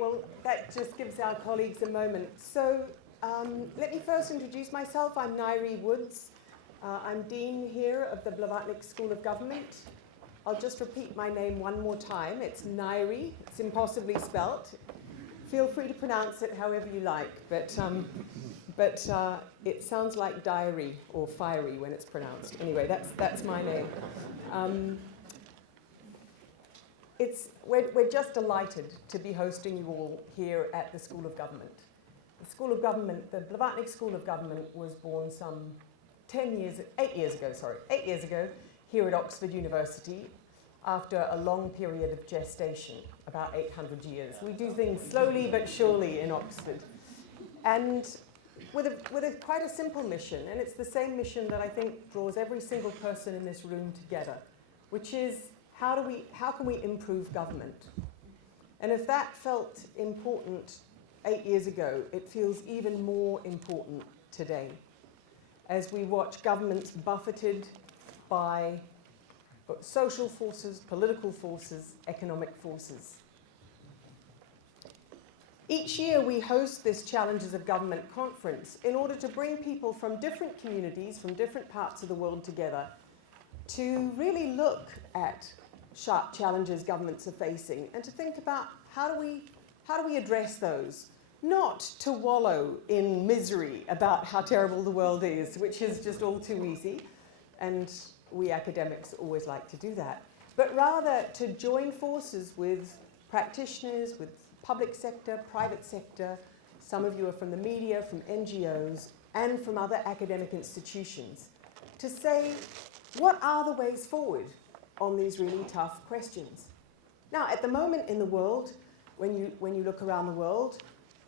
well, that just gives our colleagues a moment. So let me first introduce myself. I'm Ngaire Woods. I'm Dean here of the Blavatnik School of Government. I'll just repeat my name one more time. It's Ngaire. It's impossibly spelt. Feel free to pronounce it however you like, but it sounds like diary or fiery when it's pronounced. Anyway, that's my name. We're just delighted to be hosting you all here at the School of Government. The School of Government, the Blavatnik School of Government was born some 8 years ago, here at Oxford University, after a long period of gestation, about 800 years. We do things slowly but surely in Oxford. And with quite a simple mission, and it's the same mission that I think draws every single person in this room together, which is how can we improve government? And if that felt important 8 years ago, it feels even more important today, as we watch governments buffeted by social forces, political forces, economic forces. Each year we host this Challenges of Government conference in order to bring people from different communities, from different parts of the world together to really look at sharp challenges governments are facing and to think about how do we address those, not to wallow in misery about how terrible the world is, which is just all too easy, and we academics always like to do that, but rather to join forces with practitioners, with public sector, private sector. Some of you are from the media, from NGOs, and from other academic institutions, to say, what are the ways forward on these really tough questions? Now, at the moment in the world, when you look around the world,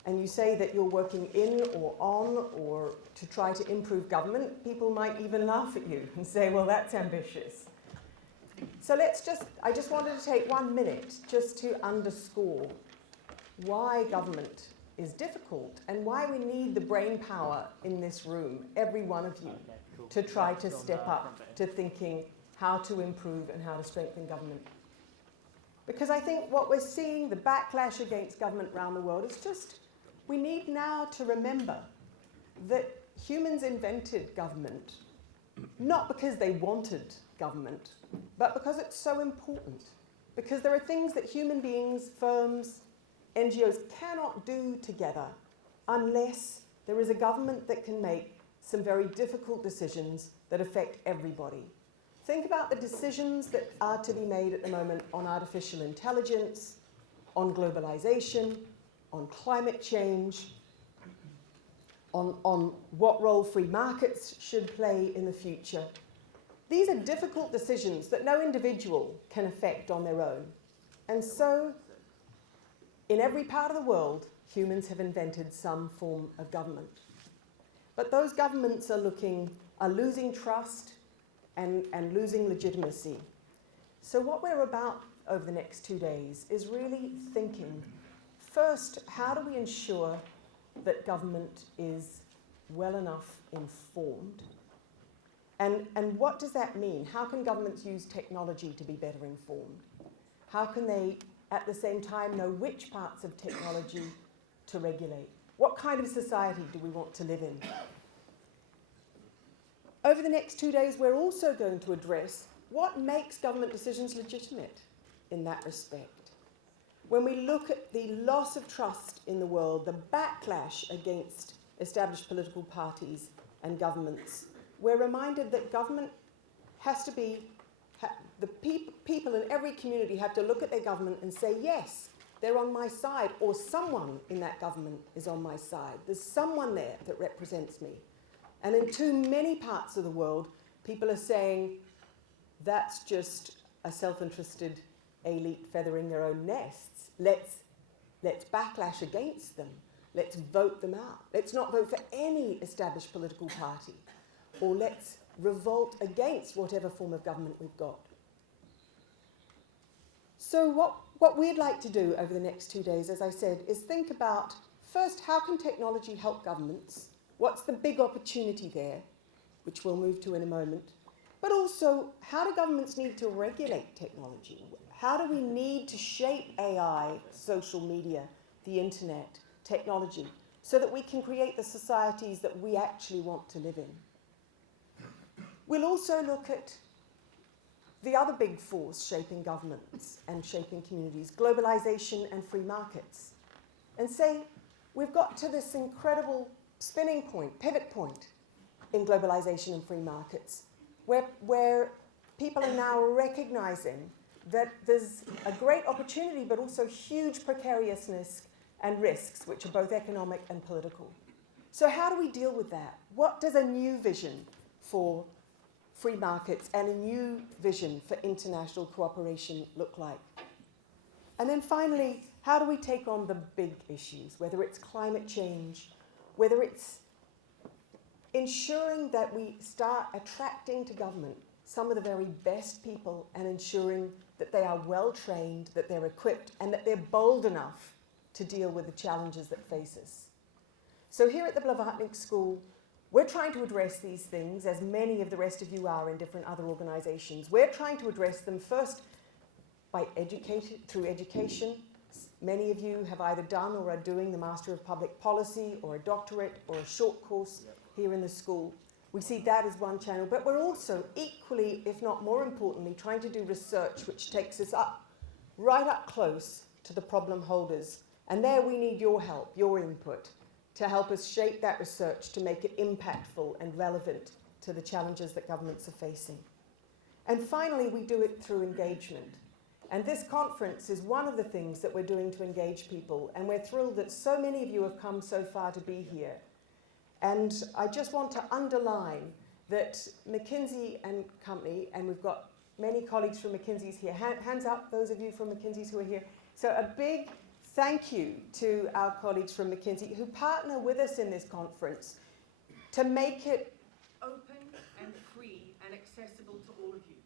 and you say that you're working in or on or to try to improve government, people might even laugh at you and say, well, that's ambitious. So I just wanted to take 1 minute just to underscore why government is difficult and why we need the brain power in this room, every one of you, to try to step up to thinking how to improve and how to strengthen government. Because I think what we're seeing, the backlash against government around the world, is just, we need now to remember that humans invented government, not because they wanted government, but because it's so important. Because there are things that human beings, firms, NGOs cannot do together unless there is a government that can make some very difficult decisions that affect everybody. Think about the decisions that are to be made at the moment on artificial intelligence, on globalization, on climate change, on what role free markets should play in the future. These are difficult decisions that no individual can affect on their own. And so, in every part of the world, humans have invented some form of government. But those governments are losing trust and losing legitimacy. So what we're about over the next 2 days is really thinking, first, how do we ensure that government is well enough informed? And what does that mean? How can governments use technology to be better informed? How can they, at the same time, know which parts of technology to regulate? What kind of society do we want to live in? Over the next 2 days, we're also going to address what makes government decisions legitimate in that respect. When we look at the loss of trust in the world, the backlash against established political parties and governments, we're reminded that government has to be, the people in every community have to look at their government and say, yes, they're on my side, or someone in that government is on my side. There's someone there that represents me. And in too many parts of the world, people are saying, that's just a self-interested elite feathering their own nests. Let's backlash against them. Let's vote them out. Let's not vote for any established political party. Or let's revolt against whatever form of government we've got. So what we'd like to do over the next 2 days, as I said, is think about, first, how can technology help governments? What's the big opportunity there, which we'll move to in a moment? But also, how do governments need to regulate technology? How do we need to shape AI, social media, the internet, technology, so that we can create the societies that we actually want to live in. We'll also look at the other big force shaping governments and shaping communities, globalization and free markets, and say we've got to this incredible spinning point, pivot point in globalization and free markets, where people are now recognizing that there's a great opportunity but also huge precariousness and risks, which are both economic and political. So how do we deal with that? What does a new vision for free markets and a new vision for international cooperation look like? And then finally, how do we take on the big issues, whether it's climate change, whether it's ensuring that we start attracting to government some of the very best people and ensuring that they are well trained, that they're equipped, and that they're bold enough to deal with the challenges that face us. So here at the Blavatnik School, we're trying to address these things, as many of the rest of you are in different other organizations. We're trying to address them first by through education. Many of you have either done or are doing the Master of Public Policy or a doctorate or a short course here in the school. We see that as one channel, but we're also equally, if not more importantly, trying to do research which takes us up, right up close to the problem holders. And there we need your help, your input, to help us shape that research to make it impactful and relevant to the challenges that governments are facing. And finally, we do it through engagement. And this conference is one of the things that we're doing to engage people, and we're thrilled that so many of you have come so far to be here. And I just want to underline that McKinsey and Company, and we've got many colleagues from McKinsey's here. Hands up, those of you from McKinsey's who are here. So a big thank you to our colleagues from McKinsey who partner with us in this conference to make it open and free and accessible to all of you.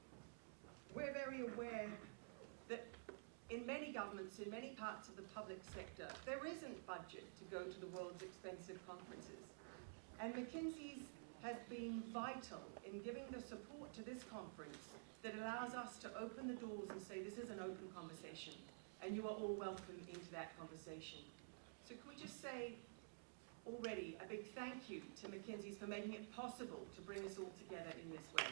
We're very aware that in many governments, in many parts of the public sector, there isn't budget to go to the world's expensive conferences. And McKinsey's has been vital in giving the support to this conference that allows us to open the doors and say this is an open conversation and you are all welcome into that conversation. So can we just say already a big thank you to McKinsey's for making it possible to bring us all together in this way.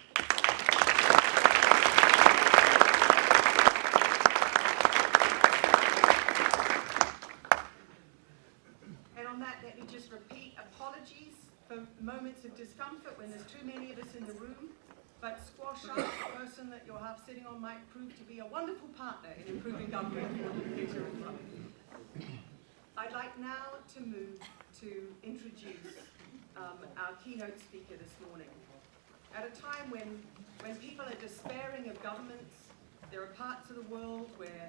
And on that, let me just repeat apologies for moments of discomfort when there's too many of us in the room, but squash up the person that you're half sitting on might prove to be a wonderful partner in improving government for the future as well. I'd like now to move to introduce our keynote speaker this morning. At a time when people are despairing of governments, there are parts of the world where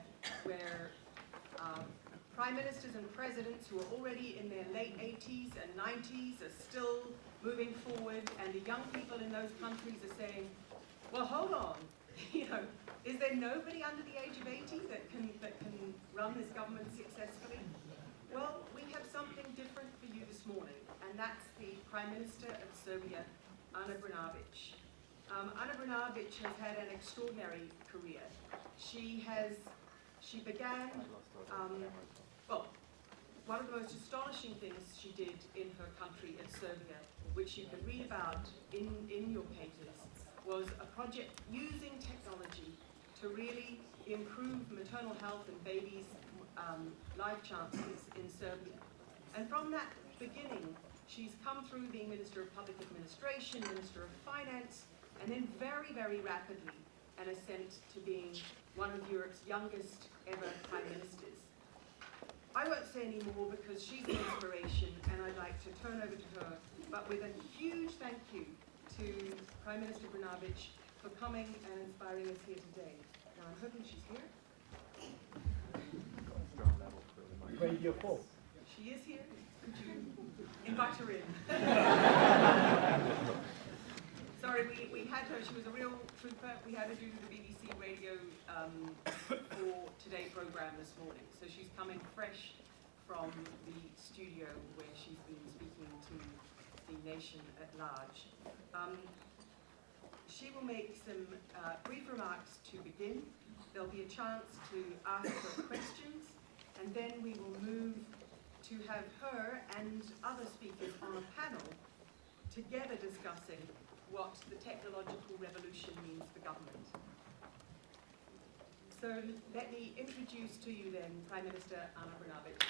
prime ministers and presidents who are already in their late 80s and 90s are still moving forward, and the young people in those countries are saying, well, hold on, is there nobody under the age of 80 that can run this government successfully? Well, we have something different for you this morning, and that's the Prime Minister of Serbia, Ana Brnabić. Ana Brnabić has had an extraordinary career. She began, one of the most astonishing things she did in her country, in Serbia, which you can read about in your papers, was a project using technology to really improve maternal health and babies' life chances in Serbia. And from that beginning, she's come through being Minister of Public Administration, Minister of Finance, and then very, very rapidly an ascent to being one of Europe's youngest ever prime ministers. I won't say any more because she's an inspiration, and I'd like to turn over to her, but with a huge thank you to Prime Minister Brnabić for coming and inspiring us here today. Now, I'm hoping she's here. Radio 4. She is here. Could you invite her in? Sorry, we had her. She was a real trooper. We had her do the BBC radio for today's program this morning. So she's coming fresh from the studio where she's been speaking to the nation at large. She will make some brief remarks to begin. There'll be a chance to ask her questions, And then we will move to have her and other speakers on a panel together discussing what the technological revolution means for government. So let me introduce to you then Prime Minister Ana Brnabić.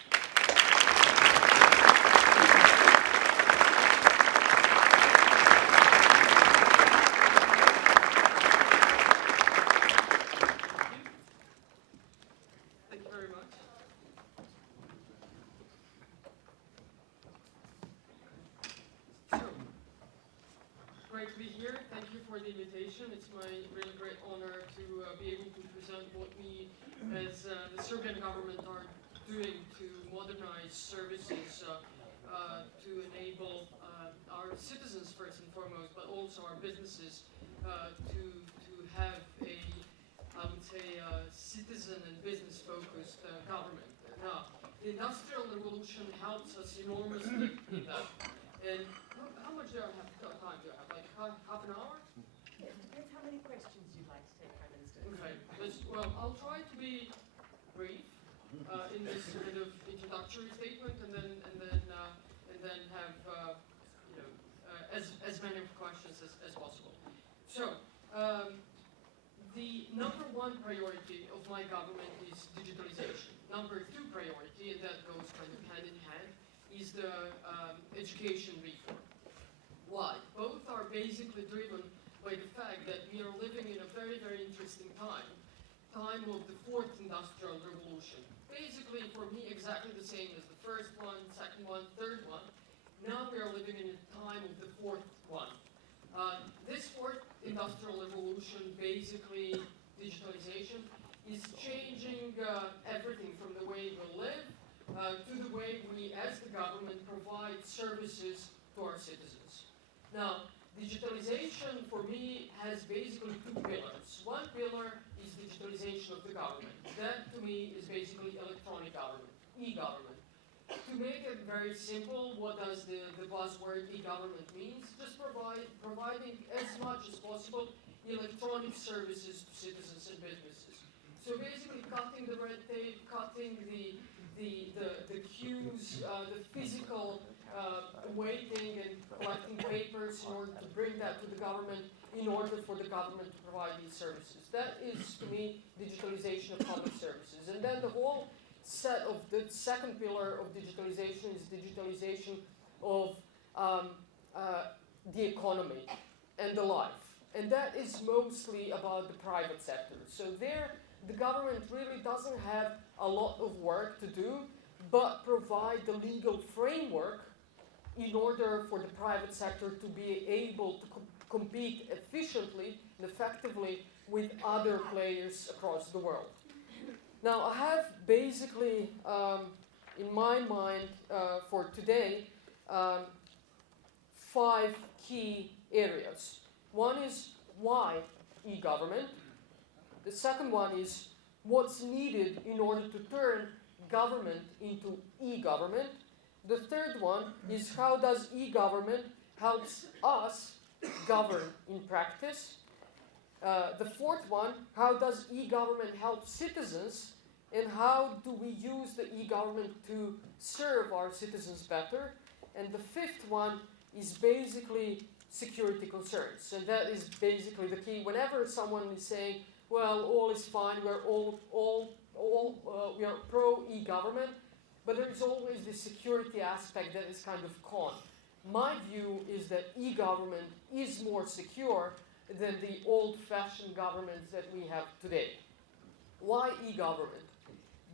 Thank you very much. So, great to be here. Thank you for the invitation. It's my really great honor to be able to present what we as the Serbian government are doing to modernize services to enable our citizens first and foremost, but also our businesses to have a, I would say, citizen and business-focused government. Now, the Industrial Revolution helps us enormously in that. And how much do I have time do I have? Like half an hour? Yeah, it depends how many questions you'd like to take, Prime Minister. Okay. Well, I'll try to be brief in this kind of introductory statement, and then have as many questions as possible. So. The number one priority of my government is digitalization. Number two priority, and that goes kind of hand in hand, is the education reform. Why? Both are basically driven by the fact that we are living in a very, very interesting time of the fourth industrial revolution. Basically, for me, exactly the same as the first one, second one, third one. Now we are living in a time of the fourth one. This fourth industrial revolution, basically digitalization, is changing everything from the way we live to the way we, as the government, provide services to our citizens. Now, digitalization for me has basically two pillars. One pillar is digitalization of the government. That to me is basically electronic government, e-government. To make it very simple, what does the buzzword e-government means? Just providing as much as possible electronic services to citizens and businesses. So basically cutting the red tape, cutting the queues, the physical waiting and collecting papers in order to bring that to the government, in order for the government to provide these services. That is, to me, digitalization of public services. And then the whole set of the second pillar of digitalization is digitalization of the economy and the life. And that is mostly about the private sector. So there, the government really doesn't have a lot of work to do, but provide the legal framework in order for the private sector to be able to compete efficiently and effectively with other players across the world. Now, I have basically, in my mind, for today, 5 key areas. One is why e-government. The second one is what's needed in order to turn government into e-government. The third one is how does e-government helps us govern in practice. The fourth one, how does e-government help citizens, and how do we use the e-government to serve our citizens better? And the fifth one is basically security concerns, and that is basically the key. Whenever someone is saying, well, all is fine, we are pro e-government, but there is always the security aspect that is kind of con. My view is that e-government is more secure than the old-fashioned governments that we have today. Why e-government?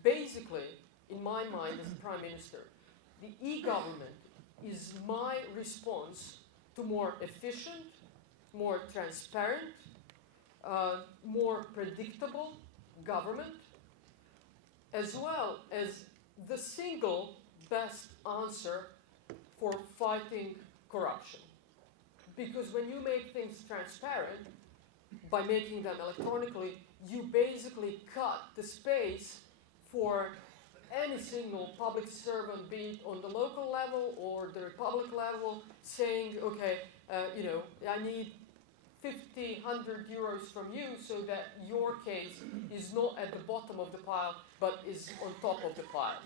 Basically, in my mind as a Prime Minister, the e-government is my response to more efficient, more transparent, more predictable government, as well as the single best answer for fighting corruption. Because when you make things transparent, by making them electronically, you basically cut the space for any single public servant, be it on the local level or the republic level, saying, okay, I need 50, 100 euros from you so that your case is not at the bottom of the pile, but is on top of the pile.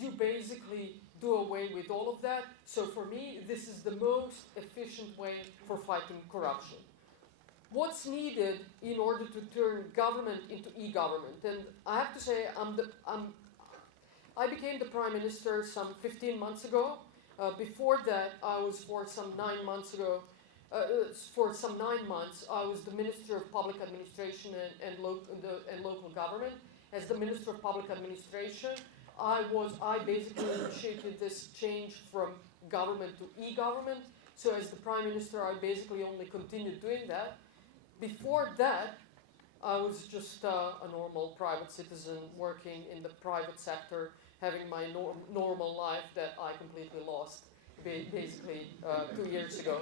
You basically do away with all of that. So for me, this is the most efficient way for fighting corruption. What's needed in order to turn government into e-government? And I have to say, I became the Prime Minister some 15 months ago. Before that, I was for some 9 months, I was the Minister of Public Administration and Local Government. As the Minister of Public Administration, I basically initiated this change from government to e-government. So as the Prime Minister, I basically only continued doing that. Before that, I was just a normal private citizen working in the private sector, having my normal life that I completely lost basically 2 years ago.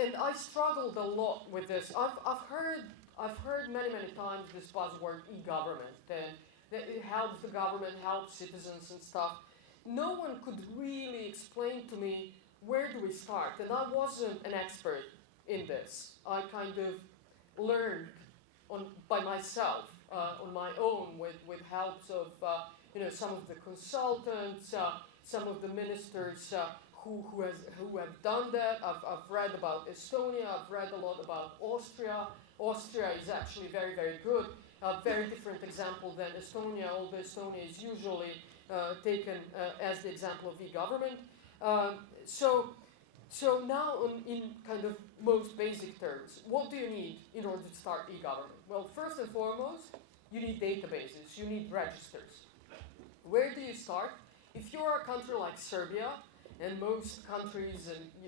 And I struggled a lot with this. I've heard many times this buzzword e-government, and that it helps the government, helps citizens and stuff. No one could really explain to me where do we start, and I wasn't an expert in this. I kind of learned by myself, on my own, with helps of some of the consultants, some of the ministers who have done that. I've read about Estonia. I've read a lot about Austria. Austria is actually very good. A very different example than Estonia, although Estonia is usually taken as the example of e-government. So now, in kind of most basic terms, what do you need in order to start e-government? Well, first and foremost, you need databases, you need registers. Where do you start? If you're a country like Serbia, and most countries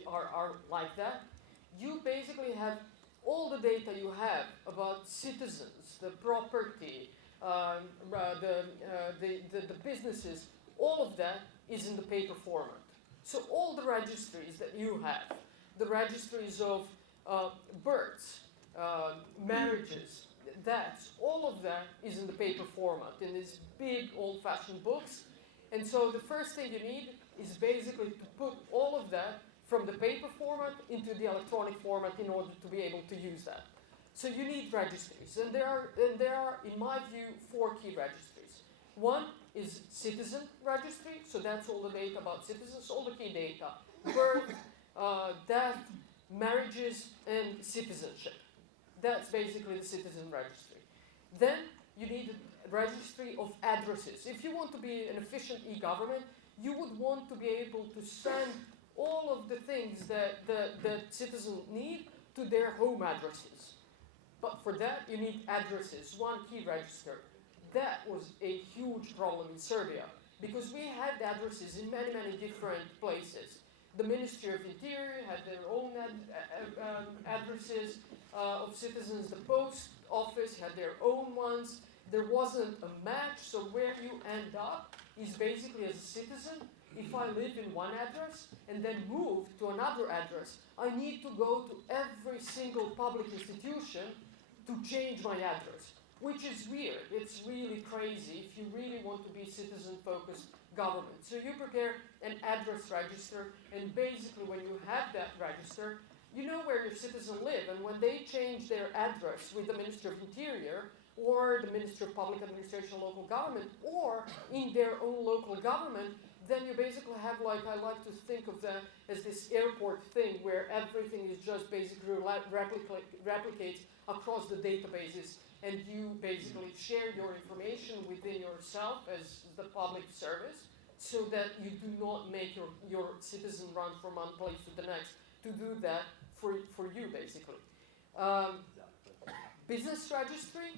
are like that, you basically have all the data you have about citizens, the property, the businesses, all of that is in the paper format. So all the registries that you have, the registries of births, marriages, deaths, all of that is in the paper format in these big old-fashioned books. And so the first thing you need is basically to put all of that from the paper format into the electronic format in order to be able to use that. So you need registries, and there are, in my view, 4 key registries. One is citizen registry, so that's all the data about citizens, all the key data: birth, death, marriages, and citizenship. That's basically the citizen registry. Then you need a registry of addresses. If you want to be an efficient e-government, you would want to be able to send all of the things that citizens need to their home addresses. But for that, you need addresses, one key register. That was a huge problem in Serbia, because we had addresses in many different places. The Ministry of Interior had their own addresses of citizens. The post office had their own ones. There wasn't a match, so where you end up is basically, as a citizen, if I live in one address and then move to another address, I need to go to every single public institution to change my address, which is weird. It's really crazy if you really want to be citizen-focused government. So you prepare an address register, and basically when you have that register, you know where your citizens live, and when they change their address with the Minister of Interior, or the Minister of Public Administration and Local Government, or in their own local government, then you basically have, like, I like to think of that as this airport thing where everything is just basically replicates across the databases, and you basically share your information within yourself as the public service, so that you do not make your citizen run from one place to the next to do that for you, basically. Business registry.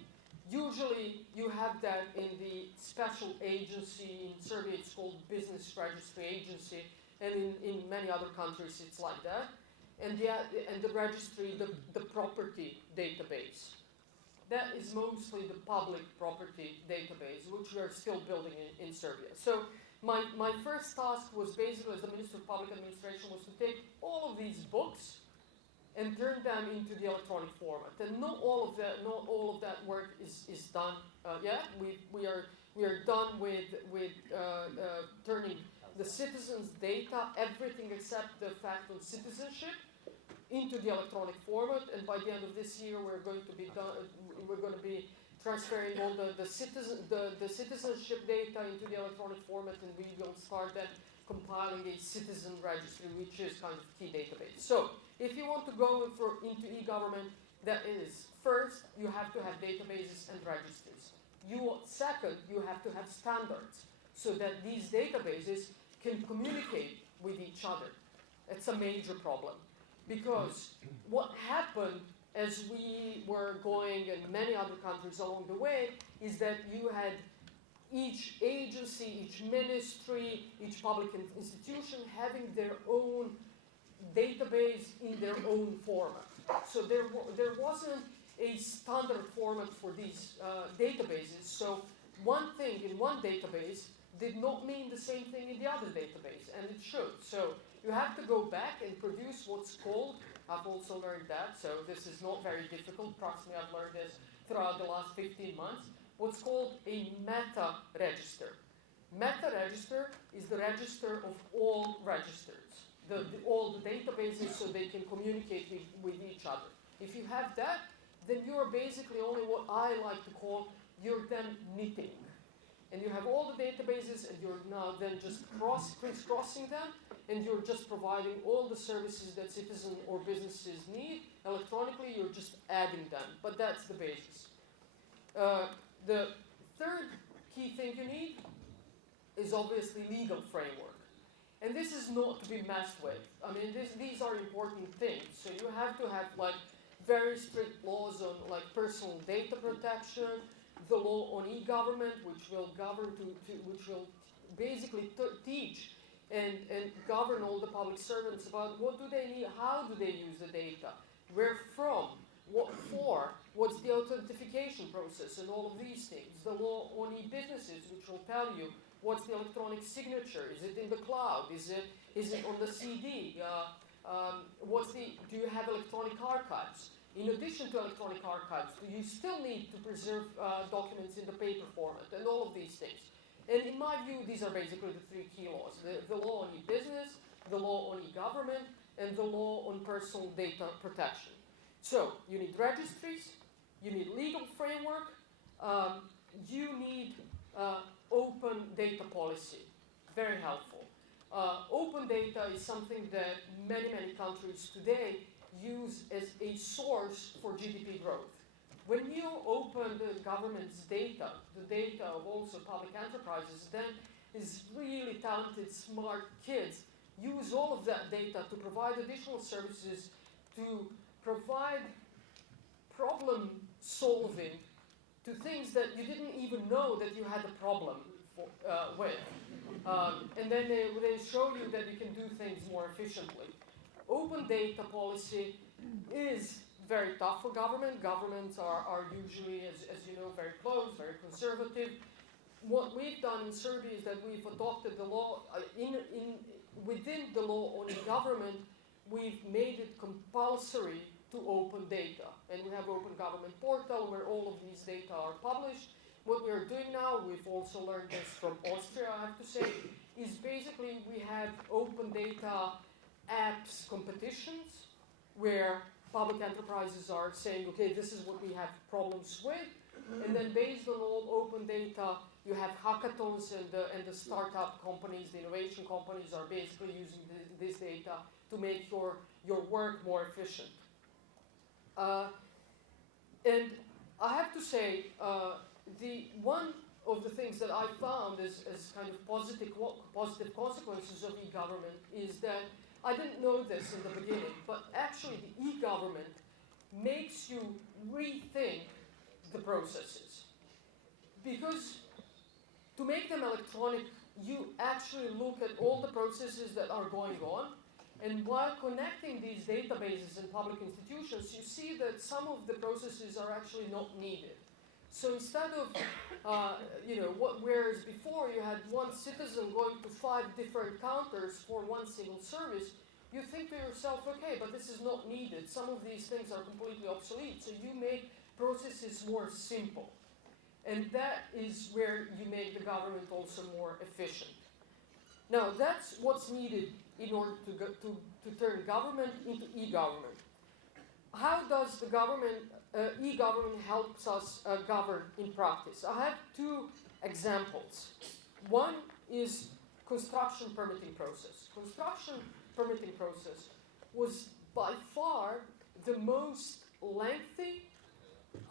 Usually you have that in the special agency. In Serbia it's called Business Registry Agency, and in many other countries it's like that. And the registry, the property database. That is mostly the public property database, which we are still building in Serbia. So my first task was basically, as the Minister of Public Administration, was to take all of these books and turn them into the electronic format. And not all of that work is done yet. We are done with turning the citizens' data, everything except the fact on citizenship, into the electronic format, and by the end of this year we're going to be transferring all the citizenship data into the electronic format, and we will start then compiling a citizen registry, which is kind of key database. So if you want to go into e-government, that is, first you have to have databases and registries. Second, you have to have standards so that these databases can communicate with each other. It's a major problem, because what happened as we were going, and many other countries along the way, is that you had each agency, each ministry, each public institution having their own database in their own format. So there wasn't a standard format for these databases. So one thing in one database did not mean the same thing in the other database, and it should. So you have to go back and produce what's called, I've also learned that, so this is not very difficult. Trust me, I've learned this throughout the last 15 months. What's called a meta register. Meta register is the register of all registers, all the databases, so they can communicate with each other. If you have that, then you're basically only what I like to call, you're then knitting. And you have all the databases, and you're now then just crisscrossing them, and you're just providing all the services that citizens or businesses need electronically. You're just adding them, but that's the basis. The third key thing you need is obviously legal framework. And this is not to be messed with. I mean, these are important things. So you have to have like very strict laws on like personal data protection, the law on e-government, which will govern which will basically teach and govern all the public servants about what do they need, how do they use the data, where from, what for, what's the authentication process, and all of these things. The law on e-businesses, which will tell you what's the electronic signature, is it in the cloud, is it on the CD, do you have electronic archives? In addition to electronic archives, you still need to preserve documents in the paper format, and all of these things. And in my view, these are basically the three key laws. The law on e-business, the law on e-government, and the law on personal data protection. So, you need registries, you need legal framework, you need open data policy. Very helpful. Open data is something that many countries today use as a source for GDP growth. When you open the government's data, the data of also public enterprises, then is really talented, smart kids use all of that data to provide additional services, to provide problem solving to things that you didn't even know that you had a problem with. And then they show you that you can do things more efficiently. Open data policy is very tough for government. Governments are usually, as you know, very closed, very conservative. What we've done in Serbia is that we've adopted the law, within the law on e-government, we've made it compulsory to open data. And we have open government portal where all of these data are published. What we're doing now, we've also learned this from Austria, I have to say, is basically we have open data apps competitions where public enterprises are saying, okay, this is what we have problems with, and then based on all open data, you have hackathons, and the startup companies, the innovation companies are basically using this data to make your work more efficient. And I have to say, one of the things that I found as kind of positive consequences of e-government is that I didn't know this in the beginning, but actually the e-government makes you rethink the processes. Because to make them electronic, you actually look at all the processes that are going on, and while connecting these databases and public institutions, you see that some of the processes are actually not needed. So instead of, whereas before you had one citizen going to 5 different counters for one single service, you think to yourself, okay, but this is not needed. Some of these things are completely obsolete. So you make processes more simple. And that is where you make the government also more efficient. Now, that's what's needed in order to turn government into e-government. How does the e-government helps us govern in practice? I have two examples. One is construction permitting process. Construction permitting process was by far the most lengthy,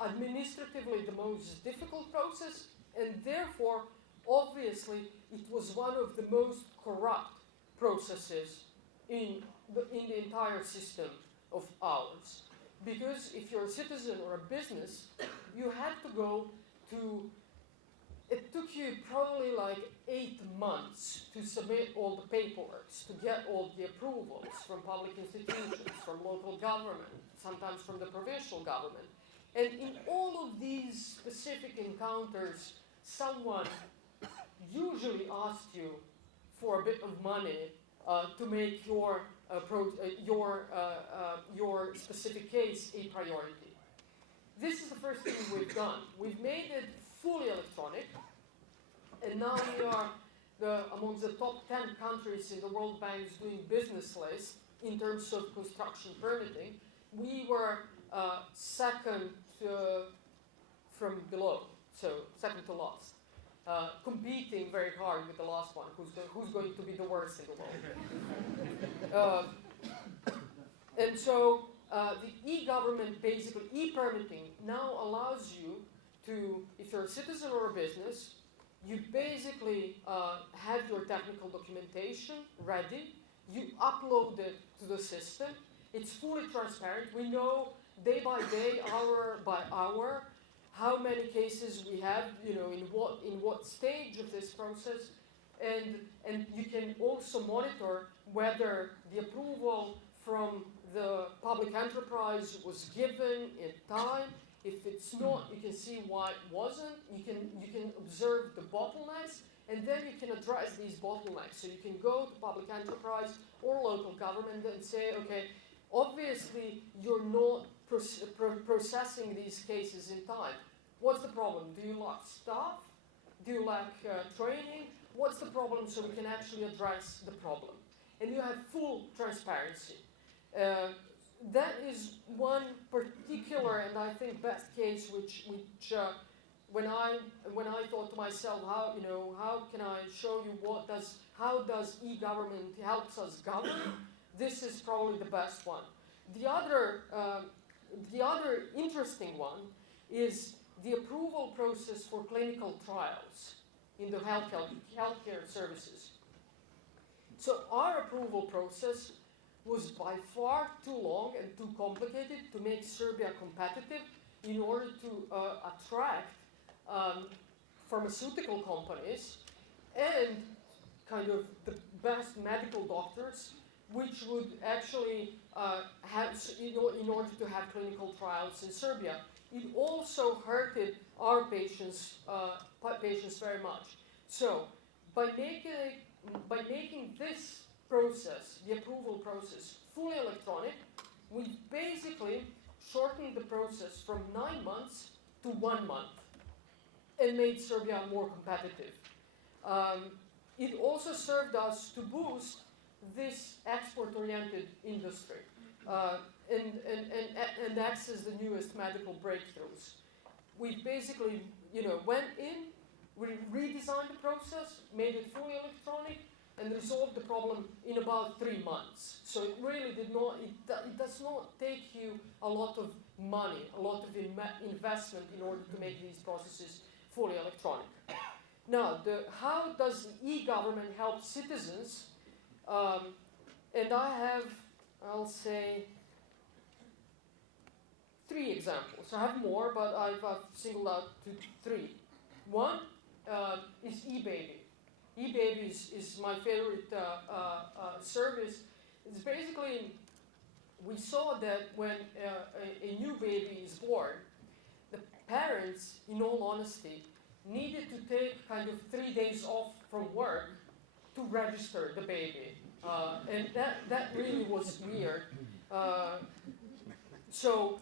administratively the most difficult process, and therefore, obviously, it was one of the most corrupt processes in the entire system of ours. Because if you're a citizen or a business, you had to go to, it took you probably like 8 months to submit all the paperwork, to get all the approvals from public institutions, from local government, sometimes from the provincial government. And in all of these specific encounters, someone usually asked you for a bit of money to make your specific case a priority. This is the first thing we've done. We've made it fully electronic, and now we are among the top 10 countries in the World Bank's doing business list in terms of construction permitting. We were second from below, so second to last. Competing very hard with the last one, who's going to be the worst in the world. And so the e-government, basically e-permitting, now allows you to, if you're a citizen or a business, you basically have your technical documentation ready, you upload it to the system, it's fully transparent, we know day by day, hour by hour, how many cases we have, in what stage of this process, and you can also monitor whether the approval from the public enterprise was given in time. If it's not, you can see why it wasn't. You can observe the bottlenecks, and then you can address these bottlenecks. So you can go to public enterprise or local government and say, okay, obviously you're not processing these cases in time. What's the problem? Do you lack staff? Do you lack training? What's the problem, so we can actually address the problem? And you have full transparency. That is one particular, and I think best case, which when I thought to myself, how can I show you how does e-government helps us govern? This is probably the best one. The other interesting one is the approval process for clinical trials in the healthcare services. So our approval process was by far too long and too complicated to make Serbia competitive in order to attract pharmaceutical companies and kind of the best medical doctors, which would actually have, in order to have clinical trials in Serbia. It also hurted our patients very much. So by making this process, the approval process, fully electronic, we basically shortened the process from 9 months to 1 month and made Serbia more competitive. It also served us to boost this export-oriented industry and access the newest medical breakthroughs. We basically, went in, we redesigned the process, made it fully electronic, and resolved the problem in about 3 months. So it really it does not take you a lot of money, a lot of investment in order to make these processes fully electronic. Now, how does e-government help citizens? And I have, I'll say, 3 examples. I have more, but I've singled out 3. One is eBaby. eBaby is my favorite service. It's basically, we saw that when a new baby is born, the parents, in all honesty, needed to take kind of 3 days off from work to register the baby. And that really was weird. So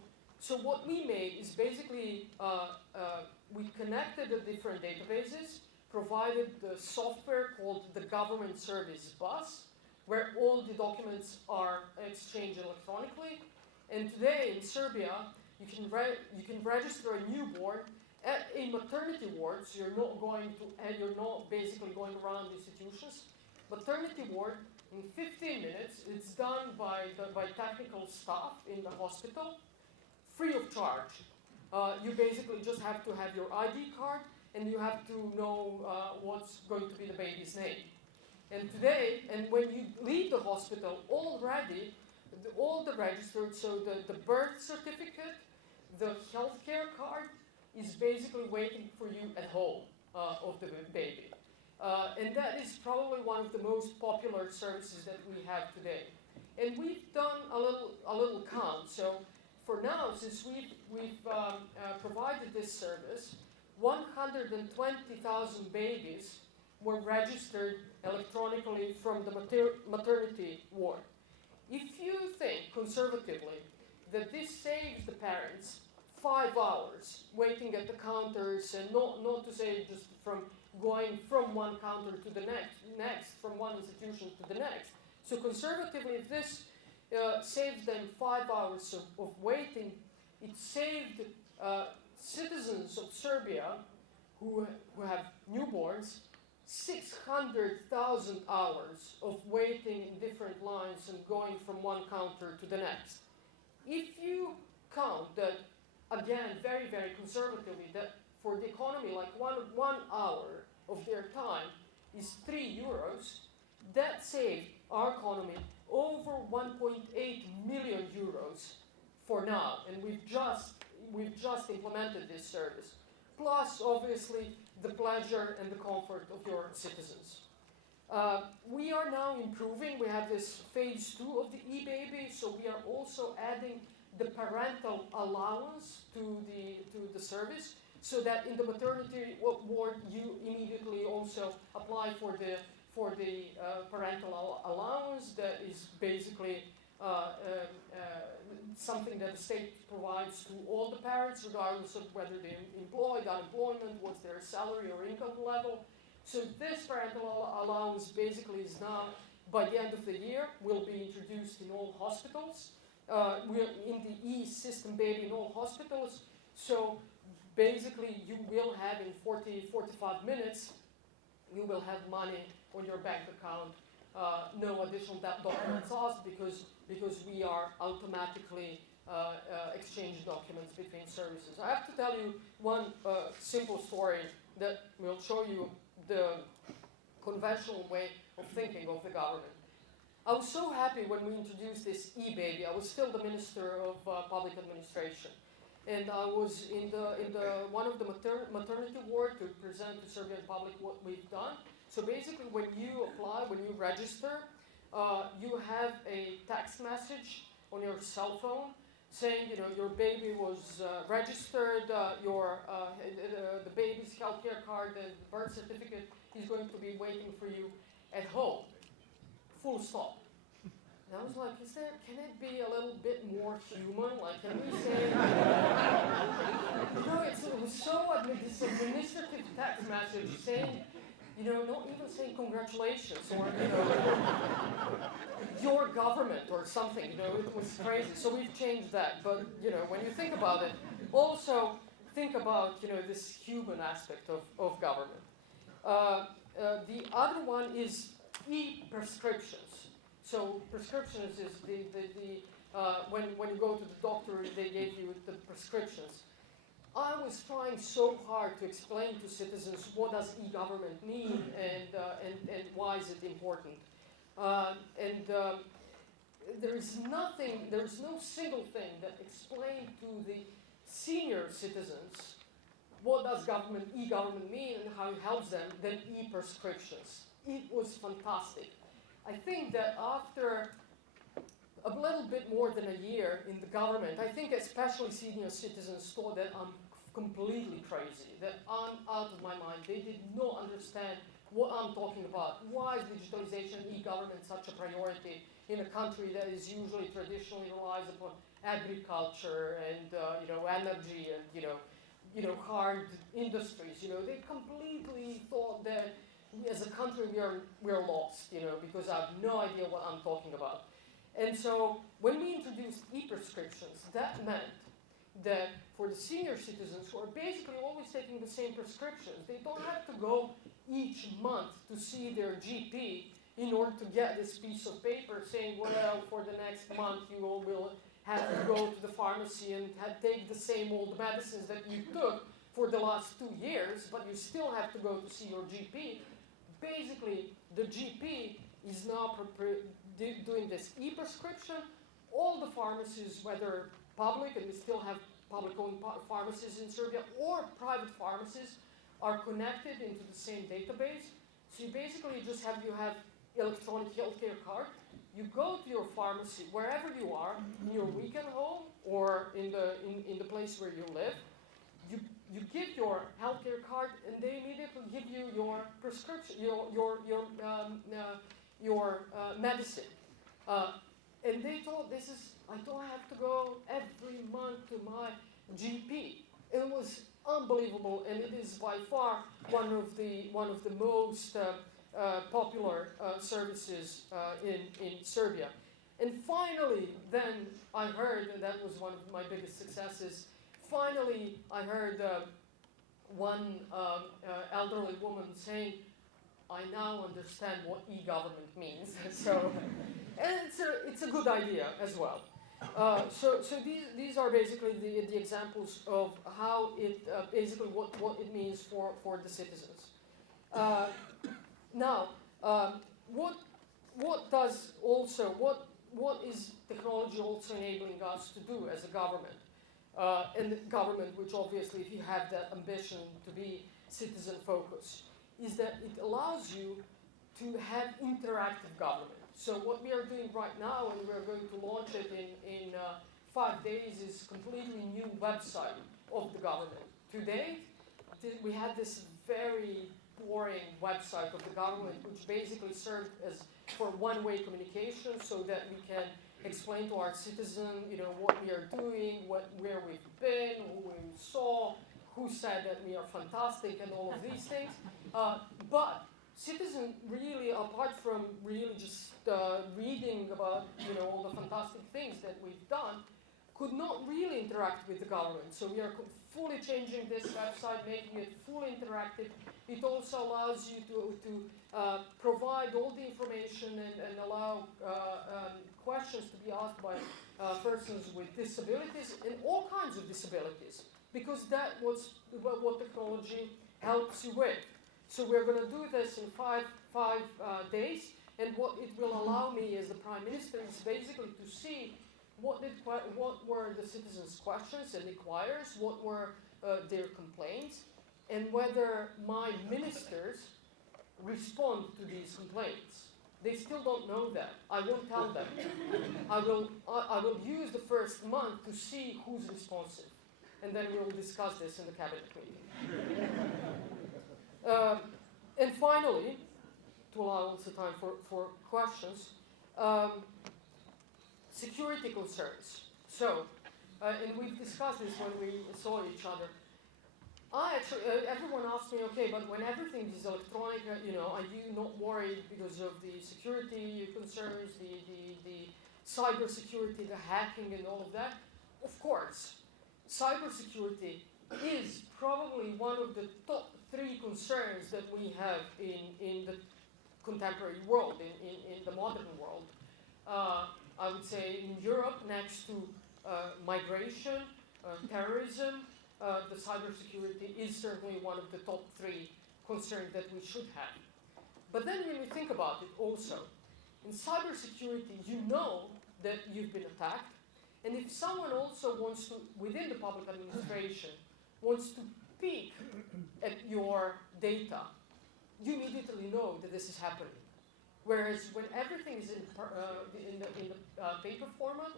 what we made is basically, we connected the different databases, provided the software called the Government Service Bus, where all the documents are exchanged electronically. And today in Serbia, you can register a newborn at a maternity ward, so you're not basically going around institutions. Maternity ward, in 15 minutes, it's done by technical staff in the hospital, free of charge. You basically just have to have your ID card, and you have to know what's going to be the baby's name. And today, and when you leave the hospital, already, all the registered, so the birth certificate, the healthcare card, is basically waiting for you at home of the baby. And that is probably one of the most popular services that we have today. And we've done a little count. So for now, since we've provided this service, 120,000 babies were registered electronically from the maternity ward. If you think conservatively that this saves the parents 5 hours waiting at the counters, and not to say just from going from one counter to the next, from one institution to the next. So conservatively, if this saves them 5 hours of waiting, it saved citizens of Serbia who have newborns 600,000 hours of waiting in different lines and going from one counter to the next. If you count that, again, very, very conservatively, that for the economy, like one hour of their time is 3 euros, that saved our economy over 1.8 million euros for now, and we've just implemented this service. Plus, obviously, the pleasure and the comfort of your citizens. We are now improving. We have this phase 2 of the e-baby, so we are also adding the parental allowance to the service, so that in the maternity ward you immediately also apply for the parental allowance. That is basically something that the state provides to all the parents, regardless of whether they're employed, unemployment, what's their salary or income level. So this parental allowance basically is now, by the end of the year, will be introduced in all hospitals. We're in the e-system baby in all hospitals. So basically you will have in 45 minutes, you will have money on your bank account. No additional documents asked because we are automatically exchanging documents between services. I have to tell you one simple story that will show you the conventional way of thinking of the government. I was so happy when we introduced this e-baby. I was still the Minister of Public Administration. And I was in one of the maternity ward to present to Serbian public what we've done. So basically, when you apply, when you register, you have a text message on your cell phone saying, your baby was registered, the baby's healthcare card, the birth certificate is going to be waiting for you at home. Full stop. And I was like, can it be a little bit more human? Like, can we say, it was so this administrative text message saying, not even saying congratulations or, your government or something, it was crazy. So we've changed that. But, when you think about it, also think about, this human aspect of government. The other one is e-prescriptions. So prescriptions is when you go to the doctor, they gave you the prescriptions. I was trying so hard to explain to citizens what does e-government mean and why is it important. There's no single thing that explained to the senior citizens what does e-government mean and how it helps them than e-prescriptions. It was fantastic. I think that after a little bit more than a year in the government, I think especially senior citizens thought that I'm completely crazy, that I'm out of my mind. They did not understand what I'm talking about. Why is digitalization and e-government such a priority in a country that is usually traditionally relies upon agriculture and energy and hard industries? They completely thought that as a country, we're lost, because I have no idea what I'm talking about. And so when we introduced e-prescriptions, that meant that for the senior citizens who are basically always taking the same prescriptions, they don't have to go each month to see their GP in order to get this piece of paper saying, well, for the next month you will have to go to the pharmacy and take the same old medicines that you took for the last 2 years, but you still have to go to see your GP. Basically, the GP is now doing this e-prescription. All the pharmacies, whether public, and we still have public-owned pharmacies in Serbia, or private pharmacies, are connected into the same database. So you basically just have electronic healthcare card. You go to your pharmacy wherever you are, in your weekend home or in the place where you live. You give your healthcare card, and they immediately give you your prescription, your medicine. And they thought I don't have to go every month to my GP. It was unbelievable, and it is by far one of the most popular services in Serbia. And finally, then I heard, and that was one of my biggest successes. Finally, I heard one elderly woman saying, "I now understand what e-government means." So, and it's a good idea as well. So these are basically the examples of how it basically what it means for the citizens. Now, what is technology also enabling us to do as a government? And the government, which obviously, if you have that ambition to be citizen-focused, is that it allows you to have interactive government. So what we are doing right now, and we're going to launch it in 5 days, is a completely new website of the government. Today, we had this very boring website of the government, which basically served as for one-way communication, so that we can explain to our citizens, what we are doing, where we've been, who we saw, who said that we are fantastic, and all of these things. But citizens really, apart from really just reading about all the fantastic things that we've done, could not really interact with the government. So we are fully changing this website, making it fully interactive. It also allows you to provide all the information and allow questions to be asked by persons with disabilities and all kinds of disabilities, because that was what technology helps you with. So we're going to do this in five days, and what it will allow me as the Prime Minister is basically to see what were the citizens' questions and inquiries, what were their complaints, and whether my ministers respond to these complaints. They still don't know that. I won't tell them. I will use the first month to see who's responsive, and then we will discuss this in the cabinet meeting. And finally, to allow also time for questions, security concerns. So, and we've discussed this when we saw each other. Everyone asked me, okay, but when everything is electronic, are you not worried because of the security concerns, the cybersecurity, the hacking, and all of that? Of course, cybersecurity is probably one of the top 3 concerns that we have in the contemporary world, in the modern world. I would say in Europe, next to migration, terrorism, the cybersecurity is certainly one of the top 3 concerns that we should have. But then when you think about it also, in cybersecurity, you know that you've been attacked, and if someone also wants to, within the public administration, wants to peek at your data, you immediately know that this is happening. Whereas when everything is in the paper format,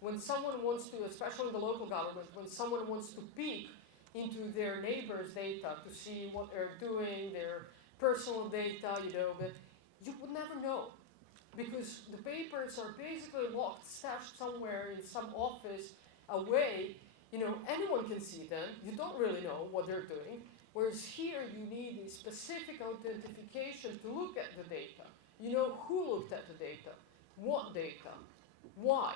when someone wants to, especially in the local government, when someone wants to peek into their neighbor's data to see what they're doing, their personal data, but you would never know. Because the papers are basically locked, stashed somewhere in some office away. Anyone can see them. You don't really know what they're doing. Whereas here you need a specific authentication to look at the data. You know who looked at the data, what data, why.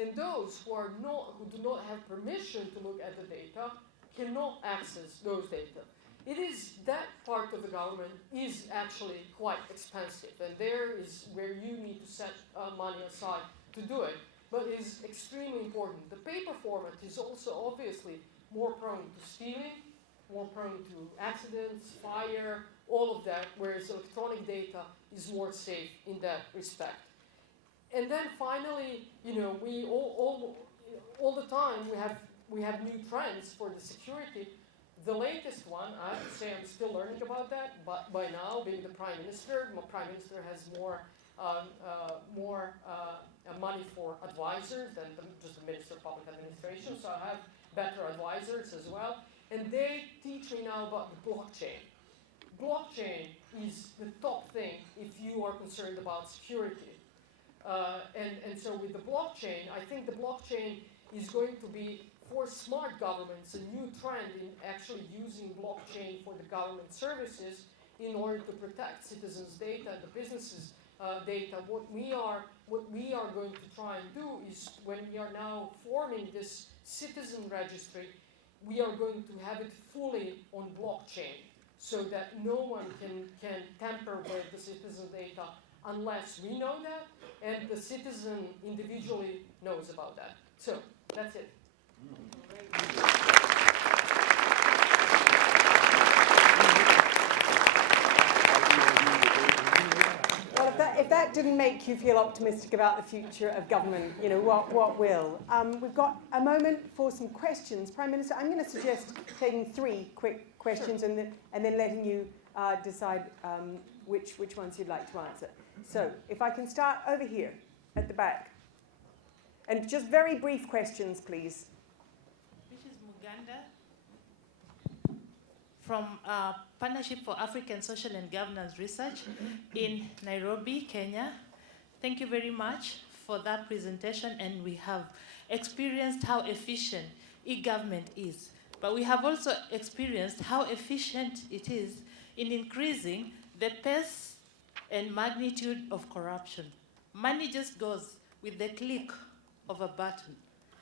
And those who do not have permission to look at the data cannot access those data. It is that part of the government is actually quite expensive, and there is where you need to set money aside to do it. But it is extremely important. The paper format is also obviously more prone to stealing, more prone to accidents, fire, all of that, whereas electronic data is more safe in that respect. And then finally, we all the time we have new trends for the security. The latest one, I have to say, I'm still learning about that. But by now, being the Prime Minister has more money for advisors than just the Minister of Public Administration. So I have better advisors as well, and they teach me now about the blockchain. Blockchain is the top thing if you are concerned about security. And so with the blockchain, I think the blockchain is going to be, for smart governments, a new trend in actually using blockchain for the government services in order to protect citizens' data, the businesses' data. What we are going to try and do is, when we are now forming this citizen registry, we are going to have it fully on blockchain, so that no one can tamper with the citizen data unless we know that, and the citizen individually knows about that. So that's it. Well, if that didn't make you feel optimistic about the future of government, what will? We've got a moment for some questions. Prime Minister, I'm going to suggest taking 3 quick questions, sure, and then letting you decide which ones you'd like to answer. So if I can start over here at the back. And just very brief questions, please. This is Muganda from Partnership for African Social and Governance Research in Nairobi, Kenya. Thank you very much for that presentation, and we have experienced how efficient e-government is. But we have also experienced how efficient it is in increasing the pace and magnitude of corruption. Money just goes with the click of a button.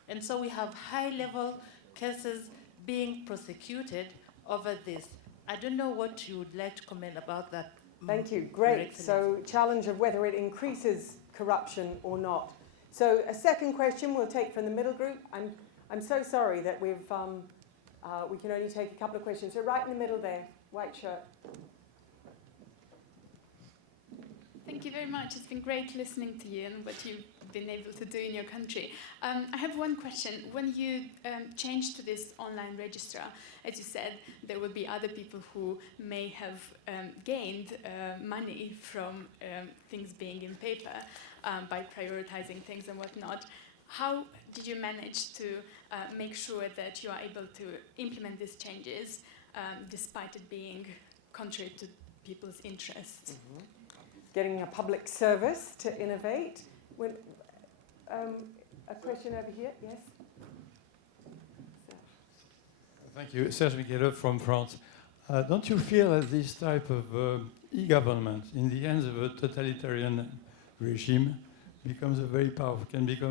And so we have high-level cases being prosecuted over this. I don't know what you would like to comment about that. Thank you. Great. So challenge of whether it increases corruption or not. So a second question we'll take from the middle group. I'm so sorry that we can only take a couple of questions. So right in the middle there, white shirt. Thank you very much. It's been great listening to you and what you've been able to do in your country. I have one question. When you changed to this online registrar, as you said, there will be other people who may have gained money from things being in paper by prioritizing things and whatnot. How did you manage to make sure that you are able to implement these changes despite it being contrary to people's interests? Mm-hmm. Getting a public service to innovate. A question over here, yes? Thank you. Serge McKinsey from France. Don't you feel that this type of e-government, in the hands of a totalitarian regime, can become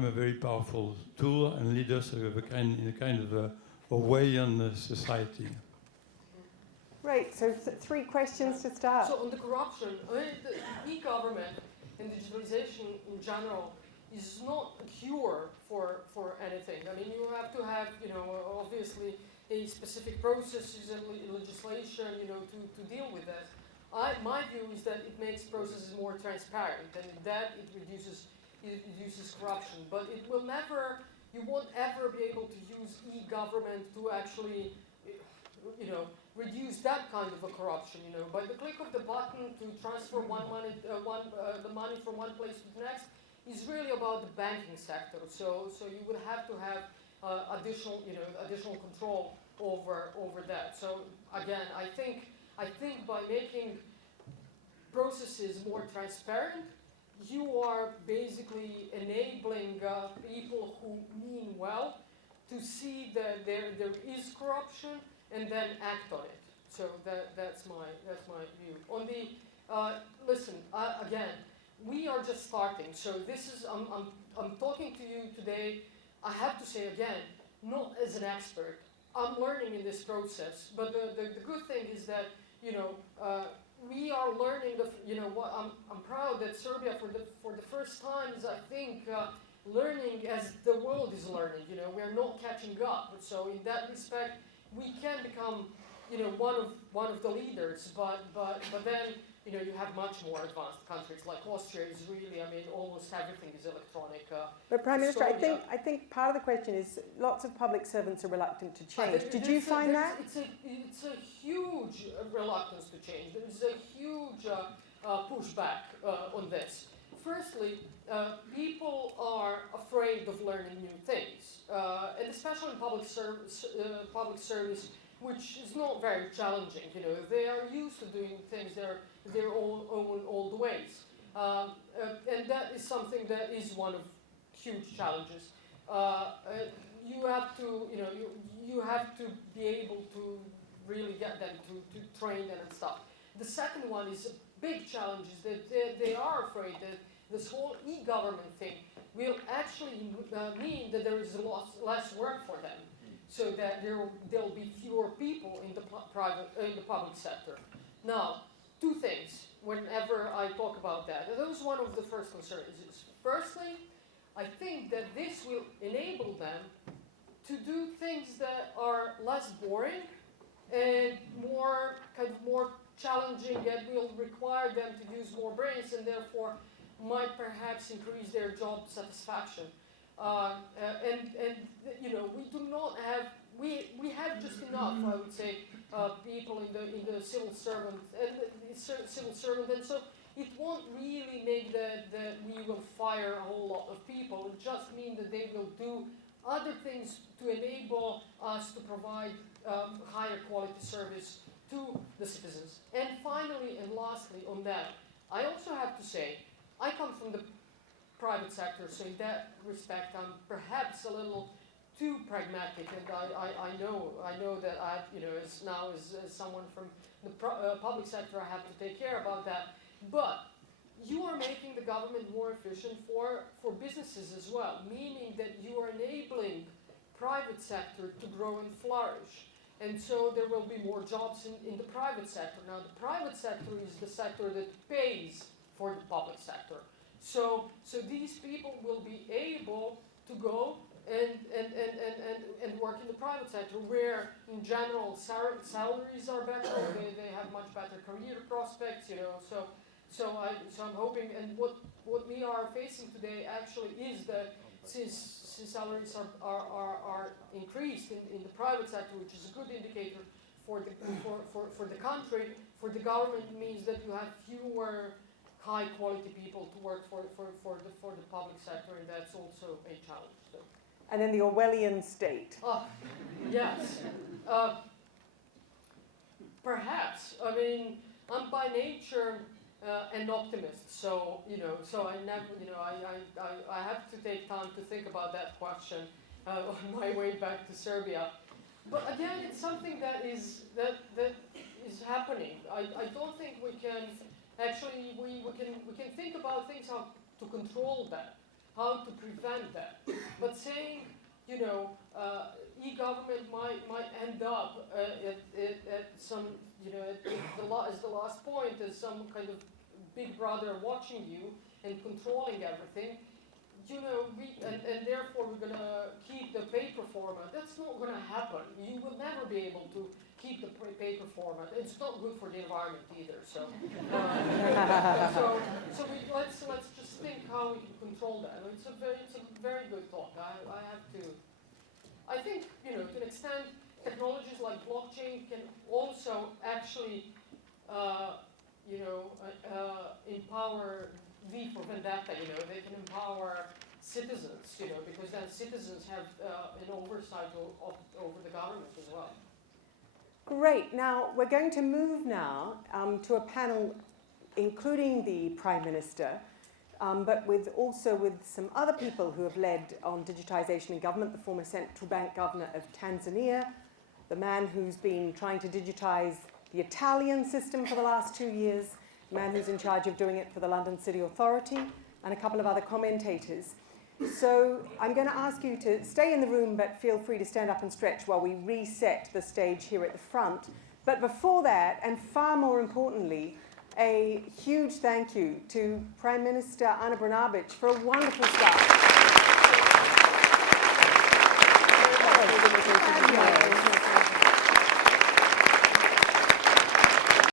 a very powerful tool and lead us in a kind of a way on the society? Right, so 3 questions to start. So on the corruption, the e-government and digitalization in general is not a cure for anything. I mean, you have to have, obviously a specific processes and legislation, to deal with that. My view is that it makes processes more transparent, and that it reduces corruption. But you won't ever be able to use e-government to actually, reduce that kind of a corruption. By the click of the button to transfer the money from one place to the next is really about the banking sector. So you would have to have additional control over that. So again, I think by making processes more transparent, you are basically enabling people who mean well to see that there is corruption and then act on it. So that's my view. On the listen, again, we are just starting. So this is I'm talking to you today. I have to say again, not as an expert. I'm learning in this process. But the good thing is that we are learning. What I'm proud that Serbia for the first time is, I think, learning as the world is learning. We're not catching up. So in that respect, we can become one of the leaders. But then you have much more advanced countries like Austria is really, almost everything is electronic. But Prime Minister, Estonia. I think part of the question is lots of public servants are reluctant to change. Did you find that? It's a huge reluctance to change. There's a huge pushback on this. Firstly, people are afraid of learning new things, and especially in public service, which is not very challenging. They are used to doing things their own old ways, and that is something that is one of huge challenges. You have to, you have to be able to really get them to train them and stuff. The second one is a big challenge is that they are afraid that this whole e-government thing will actually mean that there is less work for them, so that there'll be fewer people in the public sector. Now, two things whenever I talk about that. And that was one of the first concerns. Firstly, I think that this will enable them to do things that are less boring and more challenging, and will require them to use more brains, and therefore might perhaps increase their job satisfaction. We do not have, we have just enough, I would say, people in the civil servant, and so it won't really make that we will fire a whole lot of people. It just means that they will do other things to enable us to provide higher quality service to the citizens. And finally and lastly on that, I also have to say, I come from the private sector, so in that respect I'm perhaps a little too pragmatic, and I know that as someone from the public sector, I have to take care about that. But you are making the government more efficient for businesses as well, meaning that you are enabling private sector to grow and flourish. And so there will be more jobs in the private sector. Now the private sector is the sector that pays for the public sector. So these people will be able to go and work in the private sector, where in general salaries are better, they have much better career prospects, So I'm hoping, and what we are facing today actually is that since salaries are increased in the private sector, which is a good indicator for the country, for the government, means that you have fewer high quality people to work for the public sector, and that's also a challenge. So. And then the Orwellian state. Yes. Perhaps. I'm by nature an optimist, so I never, I have to take time to think about that question on my way back to Serbia. But again, it's something that is happening. I don't think we can actually we can think about things, how to control that, how to prevent that. But saying e-government might end up at some as the last point, as some kind of big brother watching you and controlling everything, and therefore we're going to keep the paper format. That's not going to happen. You will never be able to keep the paper format. It's not good for the environment either. So, let's just think how we can control that. It's a very good thought. I think to an extent, technologies like blockchain can also actually empower V for Vendetta. They can empower citizens. Because then citizens have an oversight over the government as well. Great. Now, we're going to move now to a panel including the Prime Minister, but also with some other people who have led on digitization in government, the former central bank governor of Tanzania, the man who's been trying to digitize the Italian system for the last 2 years, the man who's in charge of doing it for the London City Authority, and a couple of other commentators. So I'm going to ask you to stay in the room, but feel free to stand up and stretch while we reset the stage here at the front. But before that, and far more importantly, a huge thank you to Prime Minister Ana Brnabić for a wonderful start.